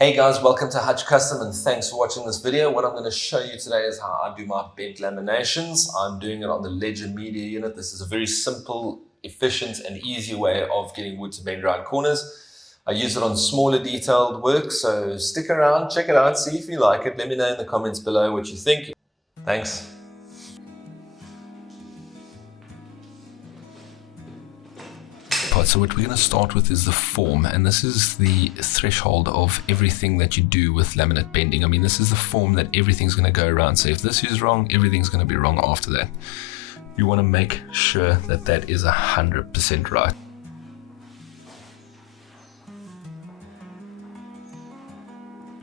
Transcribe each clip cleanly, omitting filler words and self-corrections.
Hey guys, welcome to Hutch Custom and thanks for watching this video. What I'm going to show you today is how I do my bent laminations. I'm doing it on the Ledger Media Unit. This is a very simple, efficient and easy way of getting wood to bend around corners. I use it on smaller detailed work, so stick around, check it out, see if you like it. Let me know in the comments below what you think. Thanks. So what we're going to start with is the form, and this is the threshold of everything that you do with laminate bending. I mean, this is the form that everything's going to go around. So if this is wrong, everything's going to be wrong after that. You want to make sure that that is 100% right.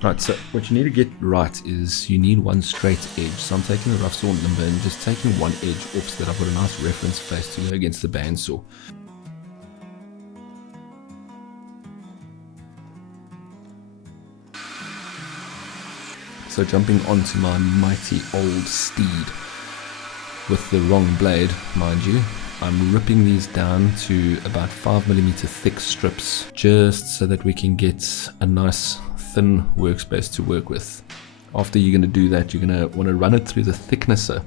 Right, so what you need to get right is you need one straight edge. So I'm taking the rough saw and limber and just taking one edge off so that I've got a nice reference face to go against the bandsaw. So jumping onto my mighty old steed with the wrong blade, mind you, I'm ripping these down to about 5mm thick strips just so that we can get a nice thin workspace to work with. After you're going to do that, you're going to want to run it through the thicknesser.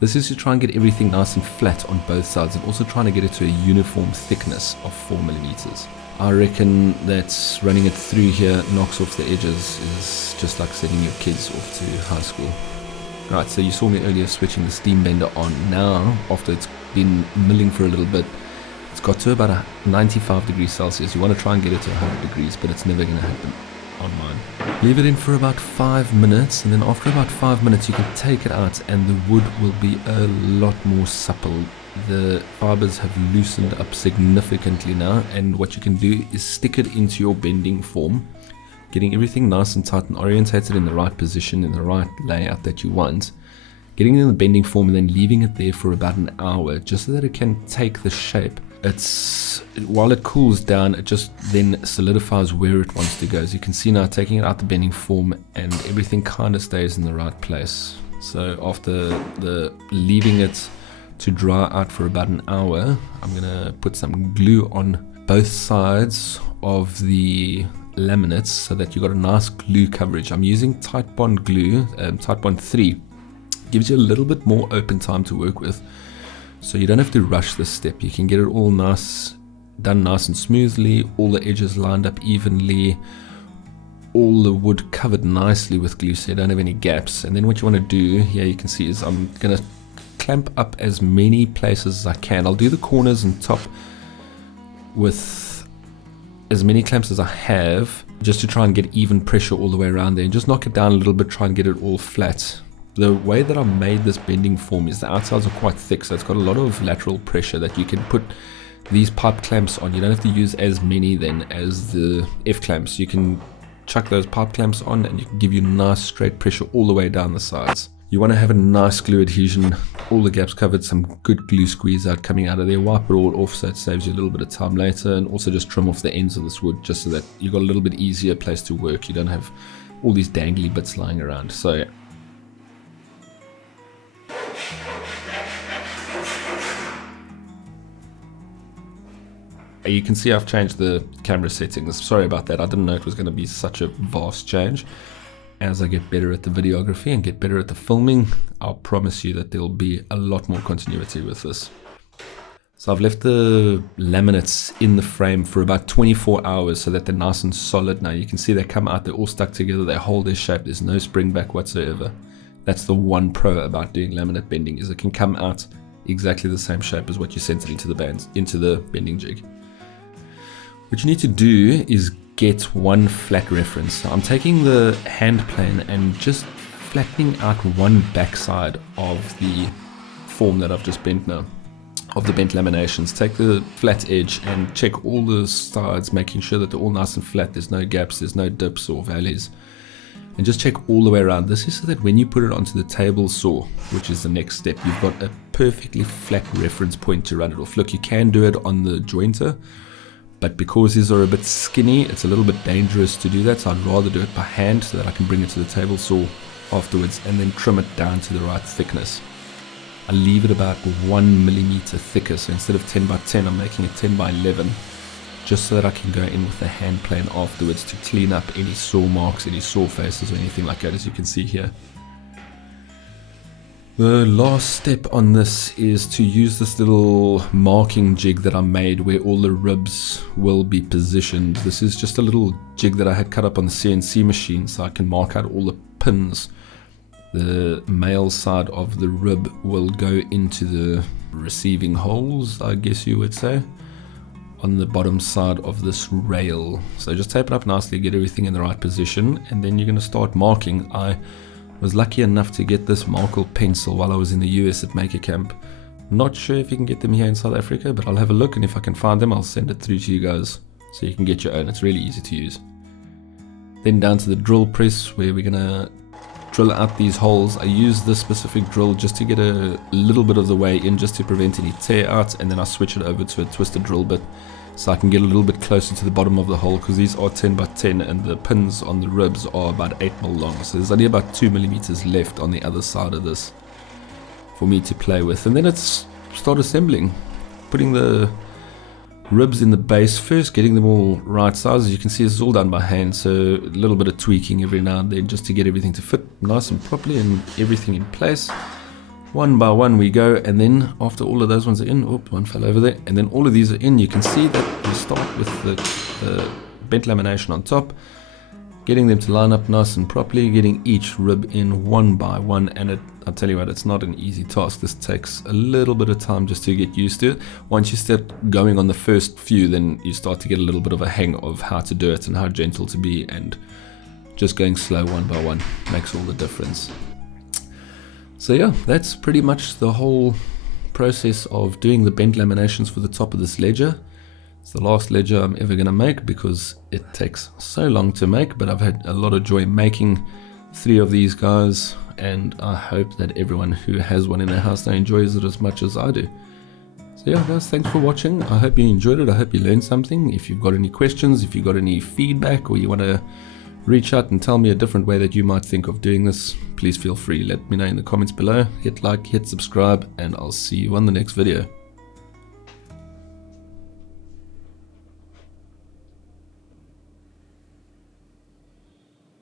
This is to try and get everything nice and flat on both sides and also trying to get it to a uniform thickness of 4mm. I reckon that running it through here knocks off the edges is just like sending your kids off to high school. Right, so you saw me earlier switching the steam bender on. Now, after it's been milling for a little bit, it's got to about 95 degrees Celsius. You want to try and get it to 100 degrees, but it's never going to happen on mine. Leave it in for about 5 minutes, and then after about 5 minutes you can take it out and the wood will be a lot more supple. The fibers have loosened up significantly now, and what you can do is stick it into your bending form, getting everything nice and tight and orientated in the right position, in the right layout that you want, getting it in the bending form and then leaving it there for about an hour just so that it can take the shape. While it cools down, it just then solidifies where it wants to go. As you can see now, taking it out the bending form and everything kind of stays in the right place. So after leaving it to dry out for about an hour, I'm gonna put some glue on both sides of the laminates so that you got a nice glue coverage. I'm using Tight Bond glue, Tight Bond 3. Gives you a little bit more open time to work with, so you don't have to rush this step. You can get it all done nice and smoothly, all the edges lined up evenly, all the wood covered nicely with glue so you don't have any gaps. And then what you want to do here, you can see, is I'm gonna clamp up as many places as I can. I'll do the corners and top with as many clamps as I have, just to try and get even pressure all the way around there and just knock it down a little bit, try and get it all flat. The way that I made this bending form is the outsides are quite thick, so it's got a lot of lateral pressure that you can put these pipe clamps on. You don't have to use as many then as the F clamps. You can chuck those pipe clamps on and you can give you nice straight pressure all the way down the sides. You want to have a nice glue adhesion, all the gaps covered, some good glue squeeze out coming out of there. Wipe it all off so it saves you a little bit of time later, and also just trim off the ends of this wood just so that you've got a little bit easier place to work. You don't have all these dangly bits lying around. So you can see I've changed the camera settings. Sorry about that, I didn't know it was going to be such a vast change. As I get better at the videography and get better at the filming, I'll promise you that there'll be a lot more continuity with this. So I've left the laminates in the frame for about 24 hours so that they're nice and solid. Now you can see they come out, they're all stuck together, they hold their shape, there's no spring back whatsoever. That's the one pro about doing laminate bending, is it can come out exactly the same shape as what you sent it into the bending jig. What you need to do is get one flat reference. So I'm taking the hand plane and just flattening out one backside of the form that I've just bent now, of the bent laminations. Take the flat edge and check all the sides, making sure that they're all nice and flat, there's no gaps, there's no dips or valleys, and just check all the way around. This is so that when you put it onto the table saw, which is the next step, you've got a perfectly flat reference point to run it off. Look, you can do it on the jointer, but because these are a bit skinny, it's a little bit dangerous to do that, so I'd rather do it by hand so that I can bring it to the table saw afterwards and then trim it down to the right thickness. I leave it about 1mm thicker, so instead of 10 by 10 I'm making it 10 by 11, just so that I can go in with the hand plane afterwards to clean up any saw marks, any saw faces or anything like that, as you can see here. The last step on this is to use this little marking jig that I made where all the ribs will be positioned. This is just a little jig that I had cut up on the CNC machine so I can mark out all the pins. The male side of the rib will go into the receiving holes, I guess you would say, on the bottom side of this rail. So just tape it up nicely, get everything in the right position, and then you're going to start marking. I was lucky enough to get this Markle pencil while I was in the US at Maker Camp. Not sure if you can get them here in South Africa, but I'll have a look, and if I can find them I'll send it through to you guys so you can get your own. It's really easy to use. Then down to the drill press where we're gonna drill out these holes. I use this specific drill just to get a little bit of the way in, just to prevent any tear outs, and then I switch it over to a twisted drill bit so I can get a little bit closer to the bottom of the hole, because these are 10 by 10 and the pins on the ribs are about 8mm long, so there's only about 2mm left on the other side of this for me to play with. And then it's start assembling, putting the ribs in the base first, getting them all right size. As you can see, this is all done by hand, so a little bit of tweaking every now and then just to get everything to fit nice and properly and everything in place. One by one we go, and then after all of those ones are in, one fell over there, and then all of these are in, you can see that we start with the bent lamination on top, getting them to line up nice and properly, getting each rib in one by one. And I'll tell you what, it's not an easy task. This takes a little bit of time just to get used to it. Once you start going on the first few, then you start to get a little bit of a hang of how to do it and how gentle to be, and just going slow one by one makes all the difference. So yeah, that's pretty much the whole process of doing the bent laminations for the top of this ledger. It's the last ledger I'm ever going to make because it takes so long to make, but I've had a lot of joy making 3 of these guys, and I hope that everyone who has one in their house now enjoys it as much as I do. So yeah guys, thanks for watching. I hope you enjoyed it. I hope you learned something. If you've got any questions, if you've got any feedback, or you want to reach out and tell me a different way that you might think of doing this, please feel free. Let me know in the comments below. Hit like, hit subscribe, and I'll see you on the next video.